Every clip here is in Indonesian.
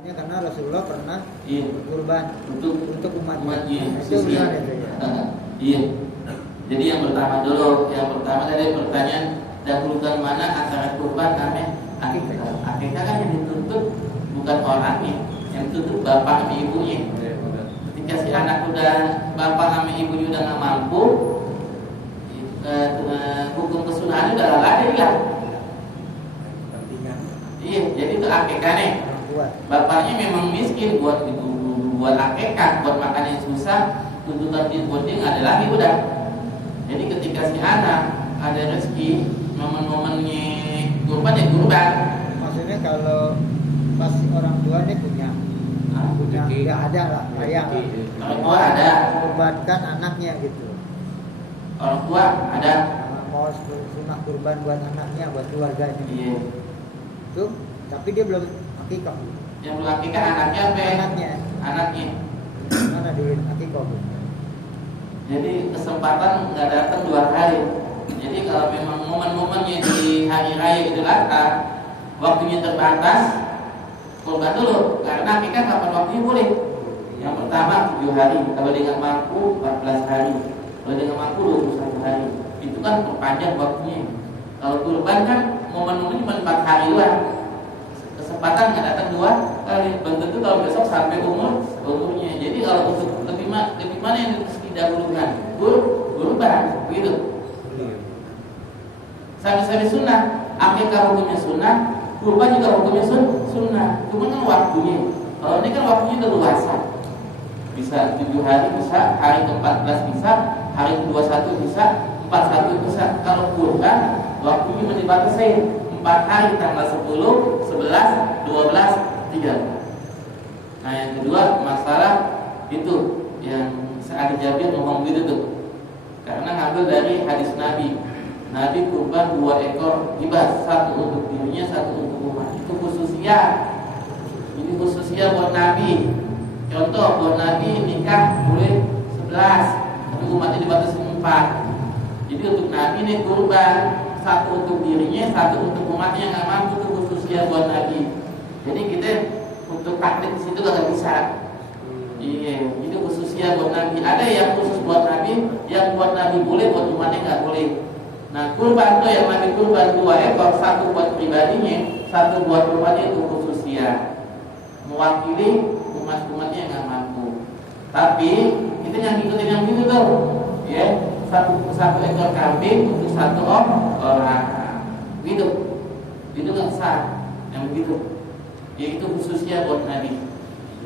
Karena Rasulullah pernah kurban untuk umatnya. Itu benar itu ya. Iya. Jadi yang pertama dari pertanyaan, dahulukan mana antara kurban dan akikah. Akikah kan yang dituntut bukan orangnya, yang dituntut bapak sama ibunya. Ketika si anak udah bapak sama ibunya udah nggak mampu, hukum kesunahan udah lalai hilang. Iya, jadi itu akikah nih. Bapaknya memang miskin buat akikah, buat makan yang susah, tuntutan dia nggak ada lagi udah. Jadi ketika si anak ada rezeki, momen-momennya kurban ya kurban. Maksudnya kalau pas orang tua dia punya ya ada lah, kayak orang tua ada kurbankan anaknya gitu. Orang tua ada mau sunah kurban buat anaknya, buat keluarganya. Iya. Tuh, tapi dia belum akikah. Yang belum akikah anaknya apa? Anaknya. Mana dulu akikah bu? Jadi kesempatan nggak datang 2 hari. Jadi kalau memang momen-momennya di hari raya Idul Adha, waktunya terbatas, kurban dulu. Karena akikah kapan waktunya boleh? Yang pertama 7 hari, kalau dia nggak mampu 14 hari, kalau dia nggak mampu 21 hari. Itu kan perpanjang waktunya. Kalau kurban kan momen-momennya cuma 4 hari doang. Kesempatan nggak datang 2 kali. Belum tentu kalau besok sampai umurnya. Jadi kalau untuk lebih mana yang didahulukan? Kurban, begitu. Sampai sunnah, akikah hukumnya sunnah, kurban juga hukumnya sunnah. Cuma kan waktunya. Kalau ini kan waktunya udah luasa. Bisa 7 hari, bisa hari ke-14 bisa, hari ke-21 bisa, 41 bisa. Kalau kurban waktunya dibatasi 4 hari, tanggal 10, 11, 12, 13. Nah yang kedua masalah itu yang Sa'ad Jabir ngomong gitu tuh, karena ngambil dari hadis Nabi kurban 2 ekor hibah, 1 untuk dirinya, 1 untuk umat. Itu khususnya. Ini khususnya buat Nabi. Contoh buat Nabi nikah boleh 11, tapi umatnya dibatasi 4. Jadi untuk Nabi ini kurban 1 untuk dirinya, 1 untuk umatnya, nggak mampu, itu khususnya buat Nabi. Jadi kita untuk taklid di situ nggak bisa. Iya, itu khususnya buat Nabi. Ada yang khusus buat Nabi, yang buat Nabi boleh, buat umatnya nggak boleh. Nah kurban tuh yang Nabi kurban 2 ekor, 1 buat pribadinya, 1 buat umatnya, itu khususnya mewakili umatnya nggak mampu. Tapi kita yang ngikutin yang gitu tuh, ya, satu ekor kambing untuk 1 orang, gitu nggak sah yang begitu. Ya itu khususnya buat Nabi.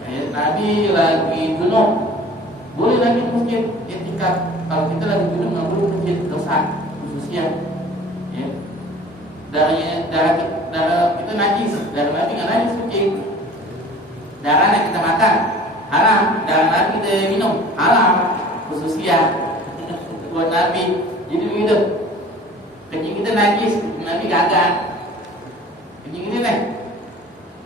Ya, Nabi lagi junub, boleh lagi masjid etika. Kalau kita lagi junub nggak boleh masjid, dosa khususnya. Ya. Darah kita najis, darah Nabi nggak najis suci. Darah yang kita makan haram, darah Nabi kita minum haram khususnya buat Nabi. Jadi begitu. Kencing kita najis, Nabi kagak. Kencing ini nih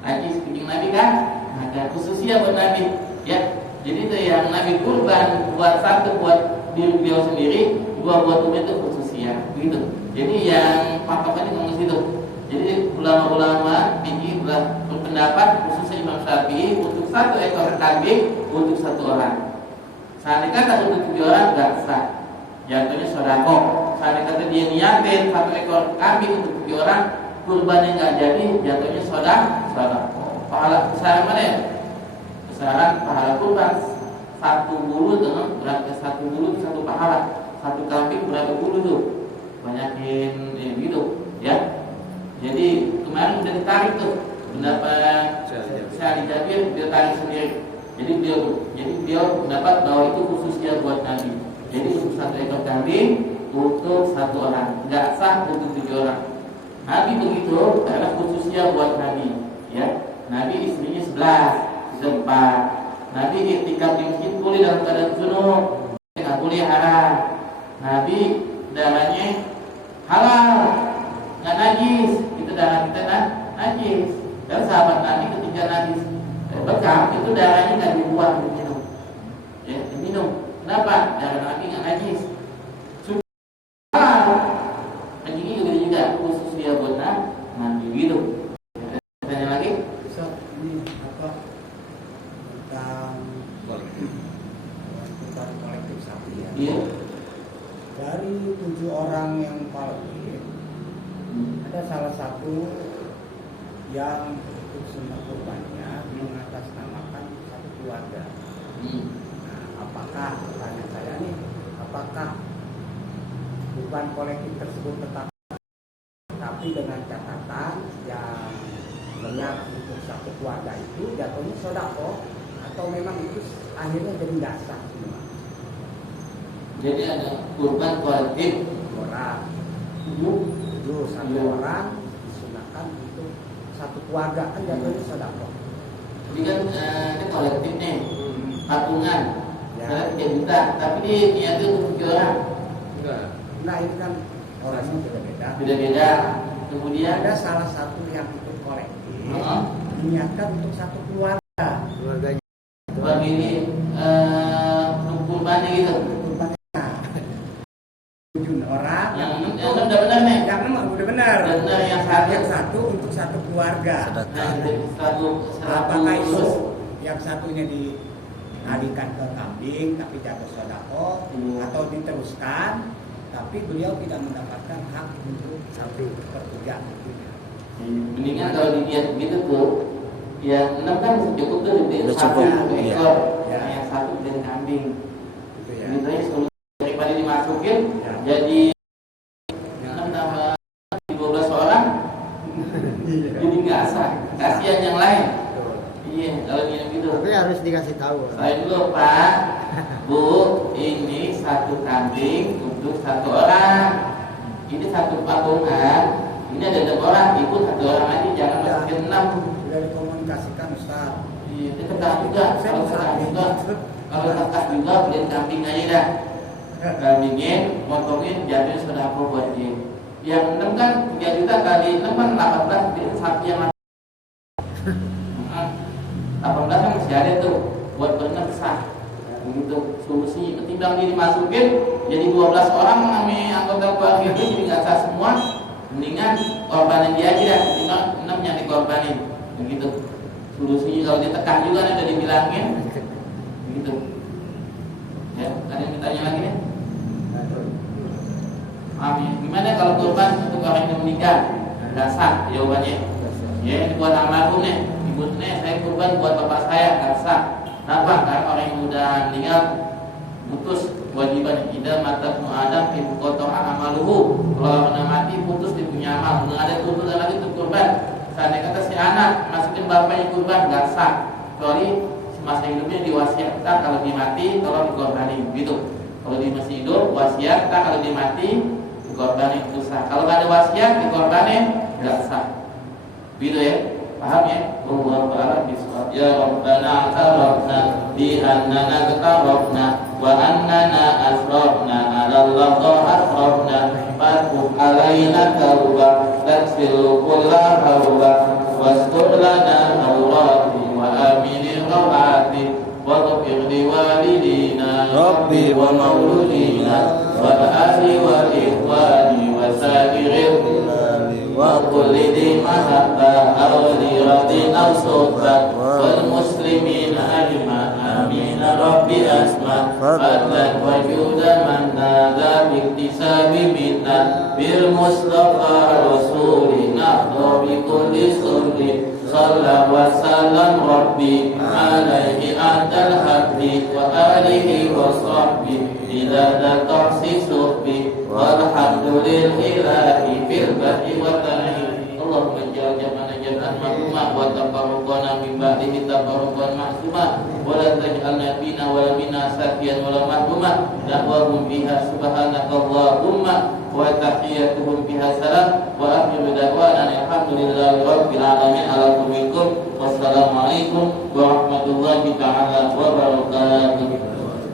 najis, kencing Nabi kan ada khususnya buat Nabi. Ya, jadi itu yang Nabi kurban buat 1 buat diri beliau sendiri, 2 buat umat, itu khususnya. Begitu. Jadi yang patokannya ngomong situ. Jadi ulama-ulama ini berpendapat khususnya Imam Syafi'i untuk 1 ekor kambing untuk 1 orang. Seandainya kata untuk 7 orang nggak sah, jatuhnya sedekah. Seandainya kata dia niatin 1 ekor kambing untuk 7 orang, kurbannya nggak jadi, jatuhnya sedekah. Pahala besaran mana ya? Besaran pahala kurban 1 bulu dengan berapa? 1 bulu 1 pahala. 1 kambing berapa bulu tuh? Banyakin gitu, ya. Jadi kemarin udah ditarik tuh pendapat Sa'ad Jabir, dia tarik sendiri. Jadi beliau mendapat bahwa itu khususnya buat Nabi. Jadi untuk 1 ekor kambing untuk 1 orang, nggak sah untuk 7 orang. Nabi begitu karena khususnya buat Nabi, ya. Nabi istrinya 11, sudah 4. Nabi iktikaf di masjid boleh dalam keadaan junub, nggak boleh haram. Nabi darahnya halal, nggak najis. Itu darah kita najis. Dan sahabat Nabi ketika najis bekam, itu darahnya nggak dibuang, diminum. Ya, diminum. Kenapa? Darah Nabi nggak najis. Halal. Kencingnya juga khusus dia buat Nabi gitu. Tanya lagi? Ini apa dan kurban kolektif sapi ya. Iya. Dari 7 orang yang kolektif, ada salah satu yang untuk semua kurbannya mengatasnamakan satu keluarga. Nah, apakah pertanyaan saya nih, apakah kurban kolektif tersebut tetap tapi dengan catatan yang niat untuk satu keluarga itu jatuhnya sodako atau memang itu akhirnya jadi nggak sah semua? Jadi ada kurban kolektif Orang satu Iya. orang disunahkan untuk satu keluarga kan jatuhnya sodako. Jadi kan ini kolektif nih, patungan, Ya. misalnya 3 juta, tapi dia niatnya untuk 7 orang, Nah ini kan orangnya beda-beda. beda-beda. Kemudian Ada salah satu yang ikut kolektif Heeh. diniatkan untuk satu keluarga. Keluarganya. bagi kurbannya gitu. Kurbannya 7 orang, Yang udah benar nih. yang memang udah benar. Benar yang Yang satu. satu untuk satu keluarga. Nah, itu Apakah itu 100 yang satunya dialihkan ke kambing tapi jatuh sodako atau diteruskan tapi beliau tidak mendapatkan hak untuk 1/3. mendingan kalau dilihat gitu tuh, yang 6 kan cukup tuh dibeliin Udah 1 cukup, iya. ekor, Ya. yang 1 beliin kambing. Gitu ya. Gitu aja solusi daripada dimasukin Ya. jadi Ya. 6 tambah 12 orang Iya. jadi nggak sah. Kasihan yang lain. Betul. Iya, kalau dia gitu. Tapi harus dikasih tahu. Saya dulu Pak, Bu, ini 1 kambing untuk 1 orang. Ini 1 patungan. Ini ada 6 orang, ikut 1 orang aja, jangan masukin 6. Sudah dikomunikasikan Ustaz. Iya, itu tekah juga. Kalau tekah juga, kalau tekah juga beliin kambing aja dah. Kambingin, motongin, jadinya sudah apa buat dia. Yang 6 kan 3 juta kali 6 kan 18, jadi sapi yang 18 kan masih ada tuh buat berenang sah. Begitu solusi ketimbang dia dimasukin jadi 12 orang namanya anggota keluarga itu jadi nggak sah semua. Mendingan korbanin dia aja dah, ketimbang 6 yang dikorbanin. Begitu solusinya. Kalau ditekan juga nih udah dibilangin. Begitu. Ya, ada yang ditanya lagi nih? Amin. Gimana kalau kurban untuk orang yang meninggal? Nggak sah jawabannya. Ya, ini buat almarhum nih. Ibu nih, saya kurban buat bapak saya, nggak sah. Kenapa? Karena orang yang udah meninggal putus kewajiban ida mata Adam ibu kotor amaluhu. Kalau orang mati putus dia punya amal. Nggak ada tuntutan lagi untuk kurban. Seandainya kata si anak masukin bapaknya kurban, nggak sah. Kecuali semasa hidupnya diwasiatkan kalau dia mati tolong dikorbani. Gitu. Kalau dia masih hidup wasiat, kalau dia mati dikorbani itu sah. Kalau nggak ada wasiat dikorbani nggak sah. Gitu ya. Paham ya? Wallahu a'lam bishawab. Ya Rabbana tarabna bi annana tarabna wa annana asrafna 'ala Allah asrafna fatuh alaina tauba taghfir kulla tauba wastur lana awrati wa amin rawati wa ghfir li walidina Rabbi wa mauludina wa ahli wa ikhwani wa sairil وقل لي محبة أو لرض أو صحبة والمسلمين أجمع آمين ربي أسمع فضلا وجودا من نادى باكتساب منا بالمصطفى رسول نحظى بكل سر صلى وسلم ربي عليه أنت الحق وآله وصحبه إذا تقصي صحبي والحمد لله في البحر والتنعيم اللهم اجعل جمعنا جمعا مرحوما وتفرقنا من بعده تفرقا معصوما ولا تجعلنا فينا ولا منا ساكيا ولا محروما دعواهم فيها سبحانك اللهم وتحياتهم فيها سلام